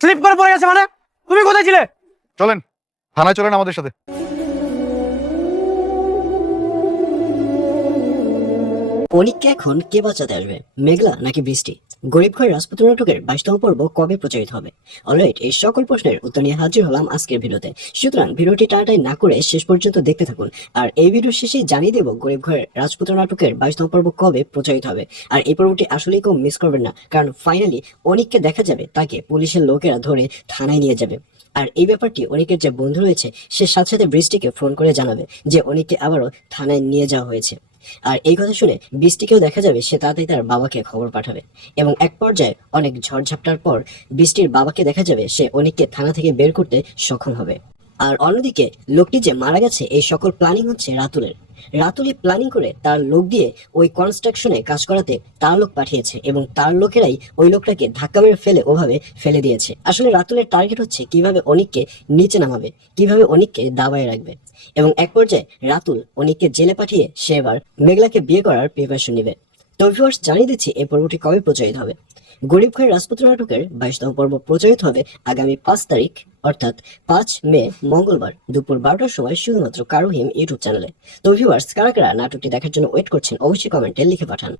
Slip করে পড়ে গেছে মানে? তুমি কোথায় ছিলে? চলেন থানায় চলেন আমাদের সাথে। অনিককে এখন কে বাঁচাতে আসবে, মেঘলা নাকি বৃষ্টি? গরিব ঘরের রাজপুত্র নাটকের 22তম পর্ব কবে প্রচারিত হবে? অলরাইট, এই সকল প্রশ্নের উত্তর নিয়ে হাজির হলাম আজকের ভিডিওতে। সুতরাং ভিডিওটি টানাটাই না করে শেষ পর্যন্ত দেখতে থাকুন। আর এই ভিডিও শেষে জানিয়ে দেবো গরিব ঘরের রাজপুত্র নাটকের 22তম পর্ব কবে প্রচারিত হবে। আর এই পর্বটি আসলেই কেউ মিস করবেন না, কারণ ফাইনালি অনিককে দেখা যাবে, তাকে পুলিশের লোকেরা ধরে থানায় নিয়ে যাবে। আর এই ব্যাপারটি অনিকের যে বন্ধু রয়েছে সে সাথে সাথে বৃষ্টিকে ফোন করে জানাবে যে অনিককে আবারও থানায় নিয়ে যাওয়া হয়েছে। আর এই কথা শুনে বৃষ্টিকেও দেখা যাবে সে তাড়াতাড়ি তার বাবাকে খবর পাঠাবে। এবং এক পর্যায়ে অনেক ঝড়ঝাপটার পর বৃষ্টির বাবাকে দেখা যাবে সে অনিককে থানা থেকে বের করতে সক্ষম হবে। আর অন্যদিকে লোকটি যে মারা গেছে এই সকল প্ল্যানিং হচ্ছে রাতুলের। রাতুলই প্ল্যানিং করে তার লোক দিয়ে ওই কনস্ট্রাকশনে কাজ করাতে তার লোক পাঠিয়েছে, এবং তার লোকেরাই ওই লোকটাকে ধাক্কা মেরে ফেলে ওভাবে ফেলে দিয়েছে। আসলে রাতুলের টার্গেট হচ্ছে কিভাবে অনিককে নিচে নামাবে, কিভাবে অনিককে দাবায় রাখবে। এবং এক পর্যায়ে রাতুল অনিককে জেলে পাঠিয়ে সে এবার মেঘলাকে বিয়ে করার প্রিপারেশন নেবে। তো ভিউয়ার্স, জানিয়ে দিচ্ছি এই পর্বটি কবে প্রচারিত হবে। গরিব ঘরের রাজপুত্র নাটকের 22তম পর্ব প্রচারিত হবে আগামী 5 তারিখ, অর্থাৎ 5 মে মঙ্গলবার দুপুর 12টার সময় শুধুমাত্র কারুহিম ইউটিউব চ্যানেলে। তো ভিউয়ার্স, কারা কারা নাটকটি দেখার জন্য ওয়েট করছেন অবশ্যই কমেন্টে লিখে পাঠান।